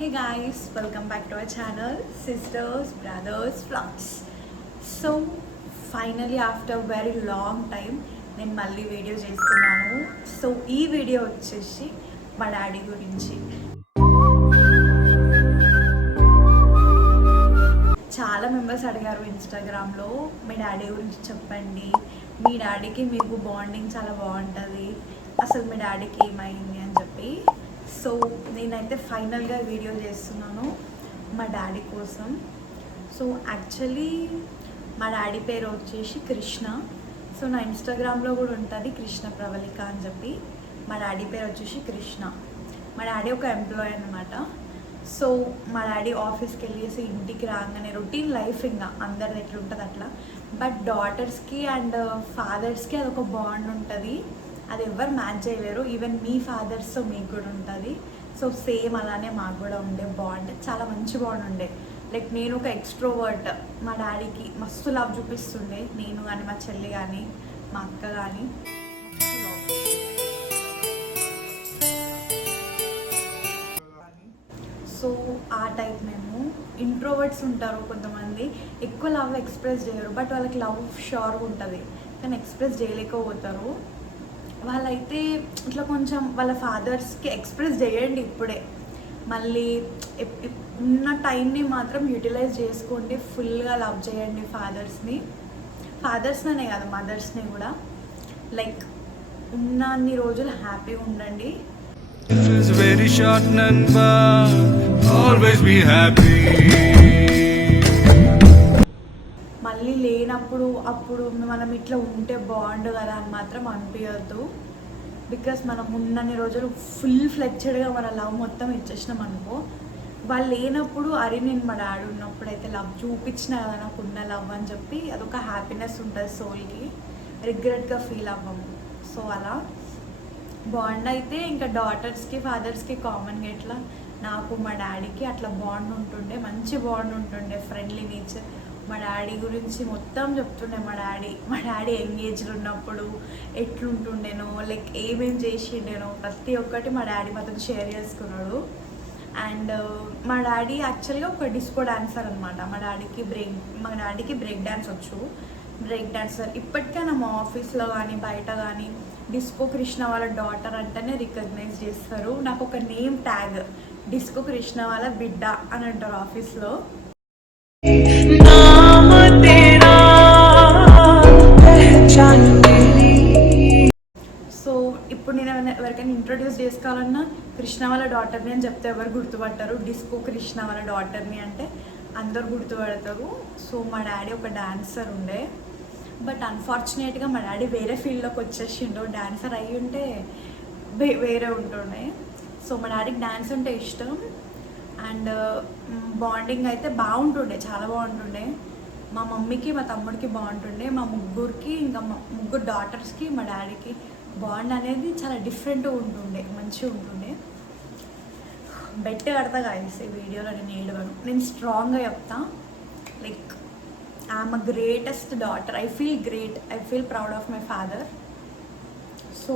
Hey guys, welcome back to our channel Sisters Brothers Vlogs. So finally after a very long time నేను మళ్ళీ video చేస్తున్నాను. So ఈ video వచ్చేసి మా daddy గురించి. చాలా మెంబర్స్ అడిగారు ఇన్స్టాగ్రామ్లో మీ డాడీ గురించి చెప్పండి, మీ డాడీకి మీకు బాండింగ్ చాలా బాగుంటుంది, అసలు మీ డాడీకి ఏమైంది అని చెప్పి. సో నేనైతే ఫైనల్గా వీడియో చేస్తున్నాను మా డాడీ కోసం. సో యాక్చువల్లీ మా డాడీ పేరు వచ్చేసి కృష్ణ. సో నా ఇన్స్టాగ్రామ్లో కూడా ఉంటుంది కృష్ణ ప్రవళిక అని చెప్పి. మా డాడీ పేరు వచ్చేసి కృష్ణ. మా డాడీ ఒక ఎంప్లాయీ అనమాట. సో మా డాడీ ఆఫీస్కి వెళ్ళేసి ఇంటికి రాగానే రొటీన్ లైఫ్ ఇంకా అందరిది ఎట్లుంటుంది అట్లా. బట్ డాటర్స్కి అండ్ ఫాదర్స్కి అదొక బాండ్ ఉంటుంది, అది ఎవరు మ్యాచ్ చేయలేరు. ఈవెన్ మీ ఫాదర్స్తో మీకు కూడా ఉంటుంది. సో సేమ్ అలానే మాకు కూడా ఉండే బాండ్, చాలా మంచి బాండ్ ఉండే. లైక్ నేను ఒక ఎక్స్ట్రోవర్ట్, మా డాడీకి మస్తు లవ్ చూపిస్తుండే, నేను కానీ మా చెల్లి కానీ మా అక్క కానీ. సో ఆ టైప్ మేము. ఇంట్రోవర్ట్స్ ఉంటారు కొంతమంది, ఎక్కువ లవ్ ఎక్స్ప్రెస్ చేయరు, బట్ వాళ్ళకి లవ్ షూర్గా ఉంటుంది కానీ ఎక్స్ప్రెస్ చేయలేకపోతారు. వాళ్ళైతే ఇట్లా కొంచెం వాళ్ళ ఫాదర్స్కి ఎక్స్ప్రెస్ చేయండి ఇప్పుడే, మళ్ళీ ఉన్న టైంని మాత్రం యూటిలైజ్ చేసుకోండి, ఫుల్గా లవ్ చేయండి ఫాదర్స్నే కాదు మదర్స్ని కూడా. లైక్ ఉన్న అన్ని రోజులు హ్యాపీగా ఉండండి. మళ్ళీ లేనప్పుడు అప్పుడు మనం ఇట్లా ఉంటే బాగుండు కదా అని మాత్రం అనిపించద్దు. బికాస్ మనం ఉన్నన్ని రోజులు ఫుల్ ఫ్లెక్చర్డ్గా మన లవ్ మొత్తం ఇచ్చేసినాం అనుకో, వాళ్ళు లేనప్పుడు అరే నేను మా డాడీ ఉన్నప్పుడు అయితే లవ్ చూపించిన కదా నాకు ఉన్న లవ్ అని చెప్పి అదొక హ్యాపీనెస్ ఉంటుంది సోల్కి, రిగ్రెట్గా ఫీల్ అవ్వము. సో అలా బాండ్ అయితే ఇంకా డాటర్స్కి ఫాదర్స్కి కామన్గా ఇట్లా నాకు మా డాడీకి అట్లా బాండ్ ఉంటుండే, మంచి బాండ్ ఉంటుండే, ఫ్రెండ్లీ నేచర్. మా డాడీ గురించి మొత్తం చెప్తుండే. మా డాడీ ఎంగేజ్లో ఉన్నప్పుడు ఎట్లుంటుండేనో, లైక్ ఏమేం చేసిండేనో ప్రతి ఒక్కటి మా డాడీ మాత్రం షేర్ చేసుకున్నాడు. అండ్ మా డాడీ యాక్చువల్గా ఒక డిస్కో డాన్సర్ అనమాట. మా డాడీకి బ్రేక్ డాన్స్ వచ్చు, బ్రేక్ డాన్సర్. ఇప్పటికైనా మా ఆఫీస్లో కానీ బయట కానీ డిస్కో కృష్ణ వాళ్ళ డాటర్ అంటేనే రికగ్నైజ్ చేస్తారు. నాకు ఒక నేమ్ ట్యాగ్ డిస్కో కృష్ణ వాళ్ళ బిడ్డ అని అంటారు ఆఫీస్లో. సో ఇప్పుడు నేను ఎవరికైనా ఇంట్రొడ్యూస్ చేసుకోవాలన్నా కృష్ణ వాళ్ళ డాటర్ని అని చెప్తే ఎవరు గుర్తుపడతారు, డిస్కో కృష్ణ వాళ్ళ డాటర్ని అంటే అందరు గుర్తుపడతారు. సో మా డాడీ ఒక డాన్సర్ ఉండే, బట్ అన్ఫార్చునేట్గా మా డాడీ వేరే ఫీల్డ్లోకి వచ్చేసిండు. డాన్సర్ అయ్యి ఉంటే వేరే ఉంటుండే. సో మా డాడీకి డాన్స్ అంటే ఇష్టం అండ్ బాండింగ్ అయితే బాగుంటుండే, చాలా బాగుంటుండే. మా మమ్మీకి మా తమ్ముడికి బాగుంటుండే, మా ముగ్గురికి ఇంకా ముగ్గురు డాటర్స్కి మా డాడీకి బాండ్ అనేది చాలా డిఫరెంట్గా ఉంటుండే, మంచిగా ఉంటుండే. బెట్ కడతా గాయస్ ఈ వీడియోలో నేను ఏడవను, నేను స్ట్రాంగ్గా చెప్తా. Like I'm a greatest daughter, I feel great, I feel proud of my father. So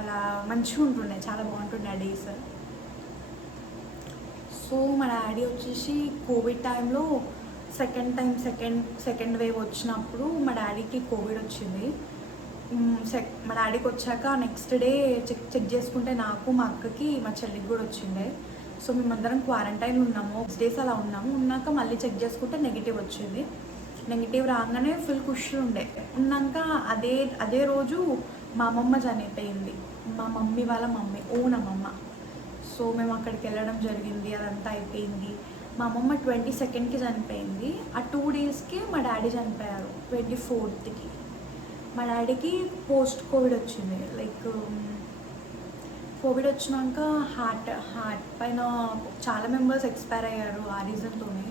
అలా మంచిగా ఉంటుండే, చాలా బాగుంటుండే ఆ డేస్. సో మా డాడీ వచ్చేసి కోవిడ్ టైంలో సెకండ్ వేవ్ వచ్చినప్పుడు మా డాడీకి కోవిడ్ వచ్చింది. మా డాడీకి వచ్చాక నెక్స్ట్ డే చెక్ చేసుకుంటే నాకు మా అక్కకి మా చెల్లికి కూడా వచ్చిండే. సో మేమందరం క్వారంటైన్ ఉన్నాము, 6 days అలా ఉన్నాక మళ్ళీ చెక్ చేసుకుంటే నెగిటివ్ వచ్చింది. నెగిటివ్ రాగానే ఫుల్ ఖుషి ఉండే. ఉన్నాక అదే రోజు మా అమ్మమ్మ చనిపోయింది, మా మమ్మీ వాళ్ళ మమ్మీ, ఓన్ అమ్మమ్మ. సో మేము అక్కడికి వెళ్ళడం జరిగింది, అదంతా అయిపోయింది. మా అమ్మమ్మ 22nd చనిపోయింది. ఆ 2 daysకి మా డాడీ చనిపోయారు 24th. మా డాడీకి పోస్ట్ కోవిడ్ వచ్చింది. లైక్ కోవిడ్ వచ్చినాక హార్ట్ పైన చాలా మెంబర్స్ ఎక్స్పైర్ అయ్యారు. ఆ రీజన్తోనే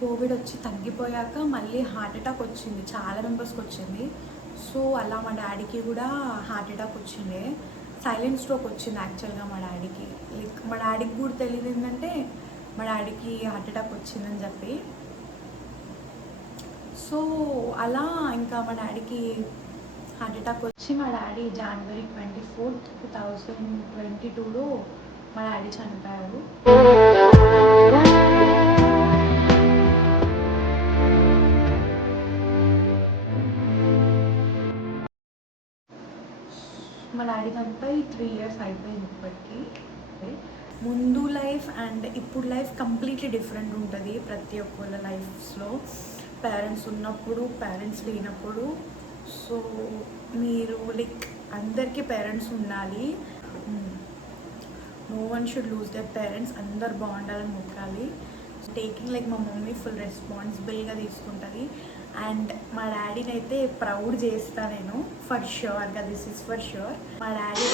కోవిడ్ వచ్చి తగ్గిపోయాక మళ్ళీ హార్ట్ అటాక్ వచ్చింది, చాలా మెంబర్స్కి వచ్చింది. సో అలా మా డాడీకి కూడా హార్ట్ అటాక్ వచ్చింది, సైలెంట్ స్ట్రోక్ వచ్చింది యాక్చువల్గా మా డాడీకి. లైక్ మా డాడీకి కూడా తెలియదు ఏంటంటే మా డాడీకి హార్ట్ అటాక్ వచ్చిందని చెప్పి. సో అలా ఇంకా మా డాడీకి హార్ట్ అటాక్ వచ్చి మా డాడీ January 24, 2022లో మా డాడీ చనిపోయారు. మా డాడీ చనిపోయి 3 years అయిపోయింది ఇప్పటికీ. ముందు లైఫ్ అండ్ ఇప్పుడు లైఫ్ కంప్లీట్లీ డిఫరెంట్ ఉంటుంది ప్రతి ఒక్కళ్ళ లైఫ్స్లో. పేరెంట్స్ ఉన్నప్పుడు, పేరెంట్స్ లేనప్పుడు. సో మీరు లైక్ అందరికీ పేరెంట్స్ ఉండాలి. No one should lose their parents. అందరు బాగుండాలని మొక్కాలి. టేకింగ్ లైక్ మా మమ్మీ ఫుల్ రెస్పాన్సిబుల్గా తీసుకుంటుంది. అండ్ మా డాడీని అయితే ప్రౌడ్ చేస్తా నేను, ఫర్ ష్యూర్గా. This is for sure. మా డాడీ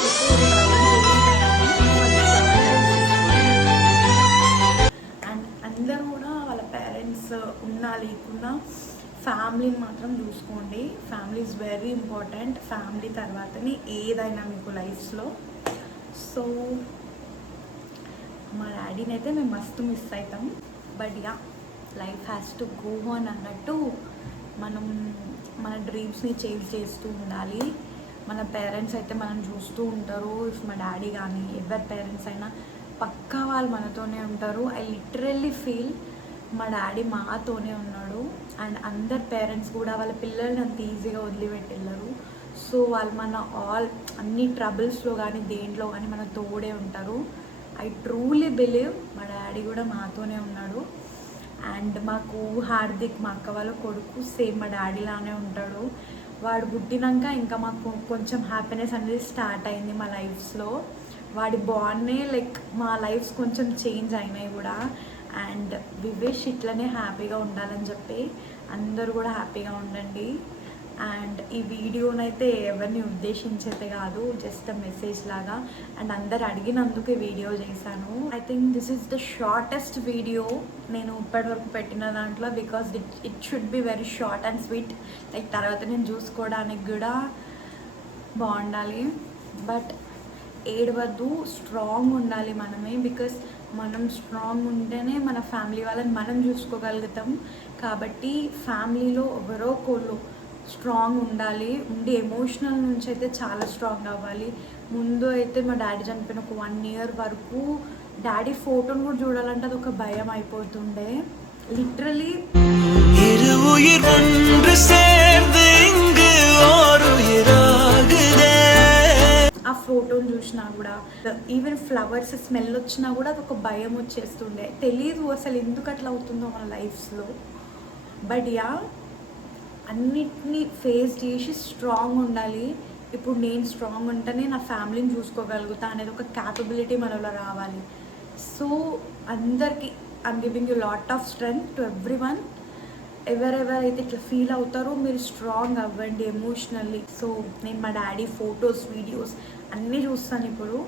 అండ్ అందరూ కూడా వాళ్ళ పేరెంట్స్ ఉన్నా లేకున్నా ఫ్యామిలీని మాత్రం చూసుకోండి. Family is very important. Family తర్వాతనే ఏదైనా మీకు లైఫ్స్లో. సో మా డాడీని అయితే మేము మస్తు మిస్ అవుతాం. But yeah, life has to go on అన్నట్టు మనం మన డ్రీమ్స్ని చేంజ్ చేస్తూ ఉండాలి. మన పేరెంట్స్ అయితే మనం చూస్తూ ఉంటారు. ఇఫ్ మా డాడీ కానీ ఎవరి పేరెంట్స్ అయినా పక్కా వాళ్ళు మనతోనే ఉంటారు. ఐ లిటరల్లీ ఫీల్ మా డాడీ మాతోనే ఉన్నాడు. అండ్ అందరి పేరెంట్స్ కూడా వాళ్ళ పిల్లల్ని అంత ఈజీగా వదిలిపెట్టి వెళ్ళరు. సో వాళ్ళు మన అన్ని ట్రబుల్స్లో కానీ దేంట్లో కానీ మన తోడే ఉంటారు. ఐ ట్రూలీ బిలీవ్ మా డాడీ కూడా మాతోనే ఉన్నాడు. అండ్ మాకు హార్దిక్, మా అక్క వాళ్ళ కొడుకు, సేమ్ మా డాడీలానే ఉంటాడు. వాడు పుట్టినాక ఇంకా మాకు కొంచెం హ్యాపీనెస్ అనేది స్టార్ట్ అయింది మా లైఫ్స్లో. వాడి బాండ్నే లైక్ మా లైఫ్స్ కొంచెం చేంజ్ అయినాయి కూడా. అండ్ వి విష్ ఇట్లనే హ్యాపీగా ఉండాలని చెప్పి అందరూ కూడా హ్యాపీగా ఉండండి. అండ్ ఈ వీడియోనైతే ఎవరిని ఉద్దేశించైతే కాదు, జస్ట్ మెసేజ్ లాగా. అండ్ అందరు అడిగినందుకు ఈ వీడియో చేశాను. I think this is the shortest video నేను ఇప్పటివరకు పెట్టిన దాంట్లో. Because it should be very short and sweet. Like తర్వాత నేను చూసుకోవడానికి కూడా బాగుండాలి. బట్ ఏడవద్దు, స్ట్రాంగ్ ఉండాలి మనమే. బికాస్ మనం స్ట్రాంగ్ ఉంటేనే మన ఫ్యామిలీ వాళ్ళని మనం చూసుకోగలుగుతాం. కాబట్టి ఫ్యామిలీలో ఎవరో ఒకళ్ళు స్ట్రాంగ్ ఉండాలి. ఉండి ఎమోషనల్ నుంచి అయితే చాలా స్ట్రాంగ్ అవ్వాలి. ముందు అయితే మా డాడీ చనిపోయిన ఒక 1 year వరకు డాడీ ఫోటోని కూడా చూడాలంటే అది ఒక భయం అయిపోతుండే. లిటరలీ ఆ ఫోటోని చూసినా కూడా, ఈవెన్ ఫ్లవర్స్ స్మెల్ వచ్చినా కూడా అది ఒక భయం వచ్చేస్తుండే. తెలీదు అసలు ఎందుకు అట్లా అవుతుందో మన లైఫ్స్లో. బట్ యా, అన్నిటినీ ఫేస్ చేసి స్ట్రాంగ్ ఉండాలి. ఇప్పుడు నేను స్ట్రాంగ్ ఉంటేనే నా ఫ్యామిలీని చూసుకోగలుగుతా అనేది ఒక క్యాపబిలిటీ మనలో రావాలి. సో అందరికీ I'm giving you lot of strength to every one. ఎవరెవరైతే ఇట్లా ఫీల్ అవుతారో మీరు స్ట్రాంగ్ అవ్వండి ఎమోషనల్లీ. సో నేను మా డాడీ ఫొటోస్, వీడియోస్ అన్నీ చూస్తాను ఇప్పుడు.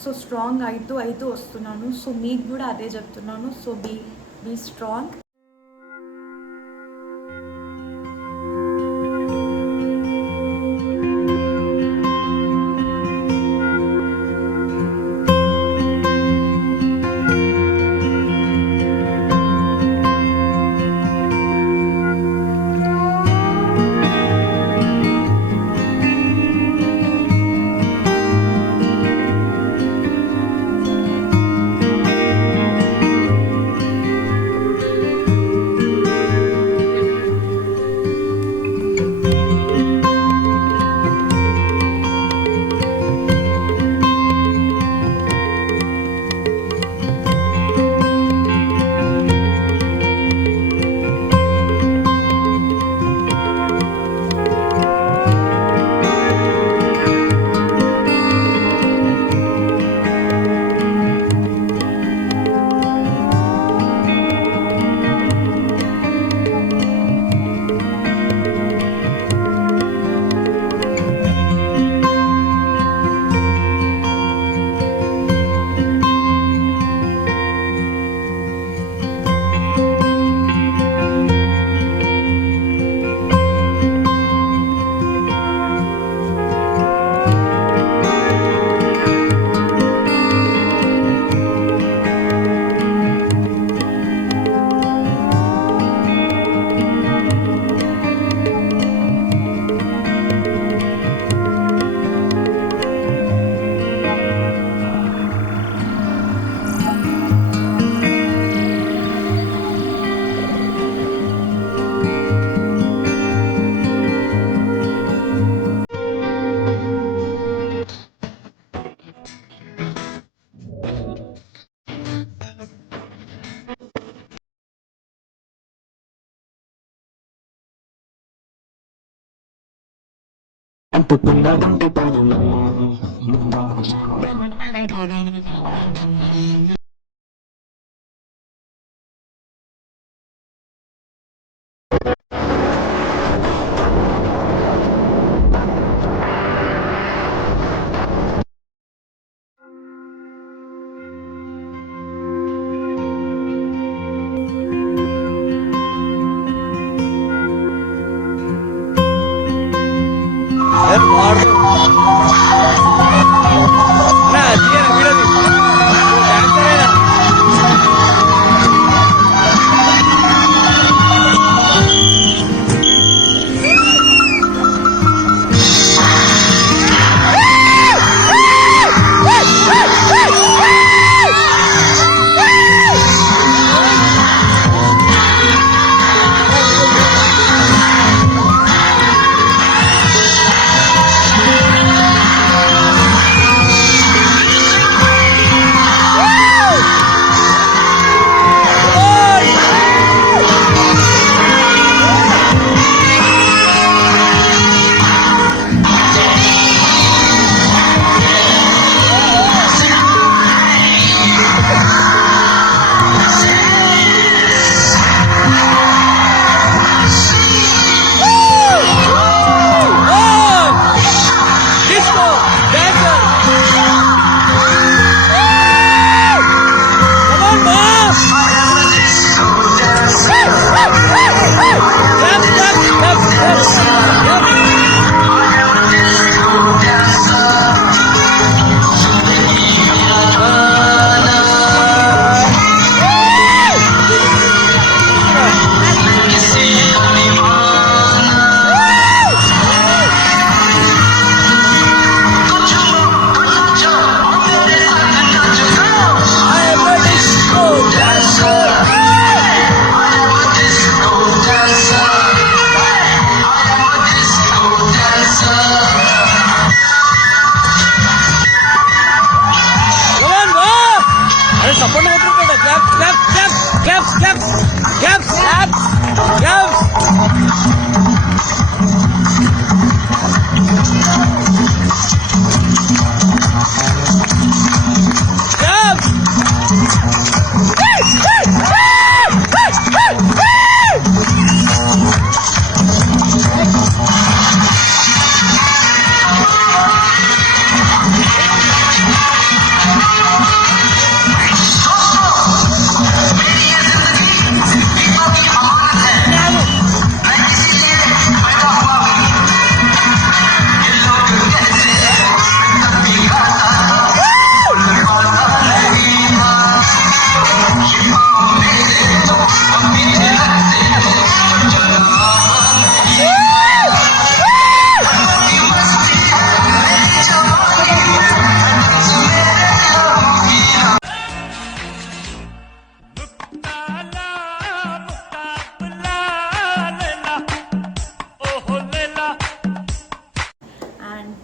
సో స్ట్రాంగ్ అవుతూ వస్తున్నాను. సో మీకు కూడా అదే చెప్తున్నాను. So be strong.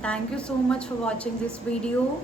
Thank you so much for watching this video.